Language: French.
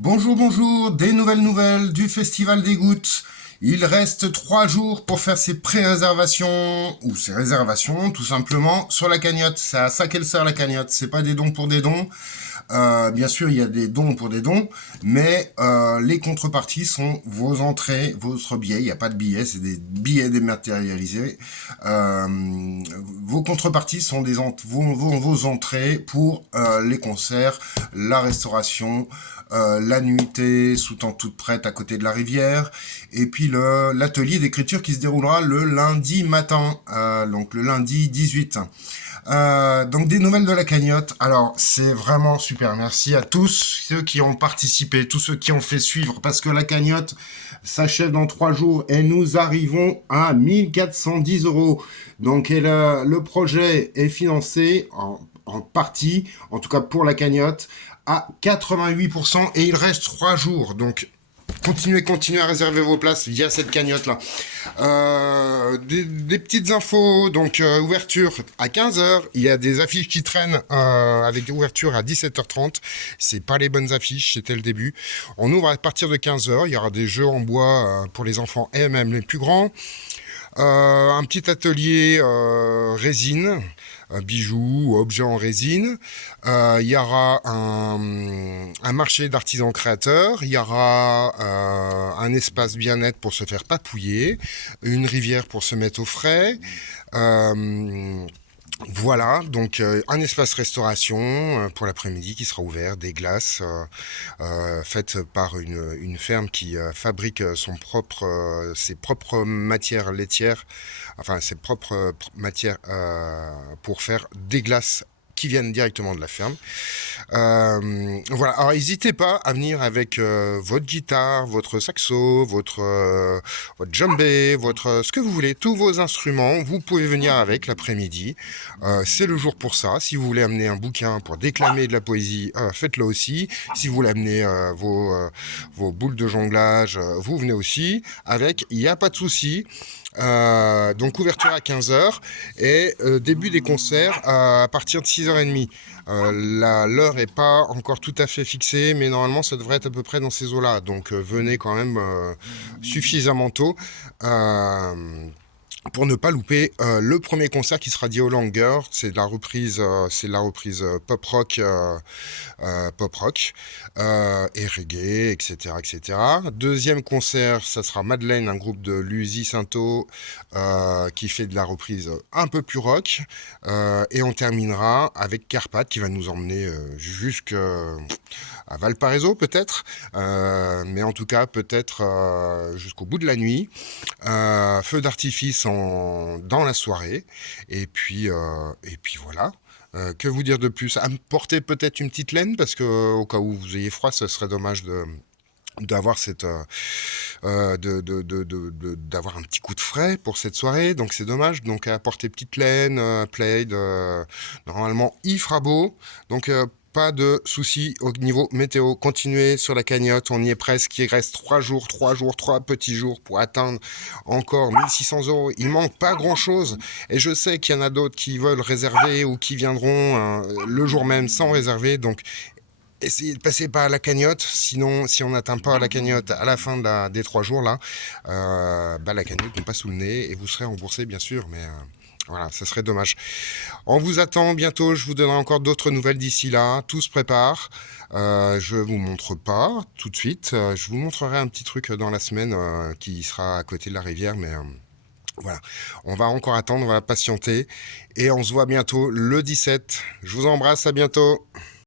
Bonjour, bonjour, des nouvelles du Festival des Gouttes. Il reste 3 jours pour faire ses pré-réservations, ou ses réservations, tout simplement, sur la cagnotte. C'est à ça qu'elle sert la cagnotte. C'est pas des dons pour des dons. Bien sûr, il y a des dons pour des dons, mais les contreparties sont vos entrées, votre billet. Il n'y a pas de billets, c'est des billets dématérialisés. Vos contreparties sont vos entrées pour les concerts, la restauration, la nuitée sous tente toute prête à côté de la rivière, et puis l'atelier d'écriture qui se déroulera le lundi matin, donc le lundi 18. Donc des nouvelles de la cagnotte. Alors c'est vraiment super. Merci à tous ceux qui ont participé, tous ceux qui ont fait suivre, parce que la cagnotte s'achève dans 3 jours et nous arrivons à 1 410 euros. Donc le projet est financé en partie, en tout cas pour la cagnotte, à 88% et il reste 3 jours. Donc continuez à réserver vos places via cette cagnotte là. Des petites infos, donc ouverture à 15h, il y a des affiches qui traînent avec ouverture à 17h30, c'est pas les bonnes affiches, c'était le début. On ouvre à partir de 15h, il y aura des jeux en bois pour les enfants et même les plus grands. Un petit atelier résine, bijoux, objets en résine. Il y aura un marché d'artisans créateurs. Il y aura un espace bien-être pour se faire papouiller, une rivière pour se mettre au frais. Voilà, donc un espace restauration pour l'après-midi qui sera ouvert, des glaces faites par une ferme qui fabrique ses propres matières laitières, enfin ses propres matières pour faire des glaces qui viennent directement de la ferme. Voilà, alors n'hésitez pas à venir avec votre guitare, votre saxo, votre djembé, ce que vous voulez, tous vos instruments, vous pouvez venir avec l'après-midi. C'est le jour pour ça. Si vous voulez amener un bouquin pour déclamer de la poésie, faites-le aussi. Si vous voulez amener vos boules de jonglage, vous venez aussi avec, il n'y a pas de souci. Donc ouverture à 15h et début des concerts à partir de 6h30. L'heure n'est pas encore tout à fait fixée, mais normalement ça devrait être à peu près dans ces eaux-là. Donc venez quand même suffisamment tôt. Pour ne pas louper le premier concert qui sera dit au Langer, c'est la reprise pop rock et reggae, etc., etc. Deuxième concert, ça sera Madeleine, un groupe de Lucy Sainto qui fait de la reprise un peu plus rock, et on terminera avec Carpath qui va nous emmener jusqu'à Valparaiso peut-être, mais en tout cas peut-être jusqu'au bout de la nuit. Feu d'artifice dans la soirée, et puis voilà. Que vous dire de plus? Apporter peut-être une petite laine parce que au cas où vous ayez froid, ce serait dommage d'avoir d'avoir un petit coup de frais pour cette soirée, donc c'est dommage. Donc apporter petite laine, plaid. Normalement, il fera beau, donc pas de soucis au niveau météo. Continuez sur la cagnotte, on y est presque. Il reste 3 jours, 3 petits jours pour atteindre encore 1 600 euros. Il manque pas grand-chose. Et je sais qu'il y en a d'autres qui veulent réserver ou qui viendront le jour même sans réserver. Donc essayez de passer par la cagnotte. Sinon, si on n'atteint pas la cagnotte à la fin des 3 jours là, la cagnotte nous passe sous le nez et vous serez remboursé bien sûr. Mais voilà, ça serait dommage. On vous attend bientôt, je vous donnerai encore d'autres nouvelles d'ici là. Tout se prépare. Je vous montre pas tout de suite. Je vous montrerai un petit truc dans la semaine qui sera à côté de la rivière, mais voilà. On va encore attendre, on va patienter. Et on se voit bientôt le 17. Je vous embrasse, à bientôt.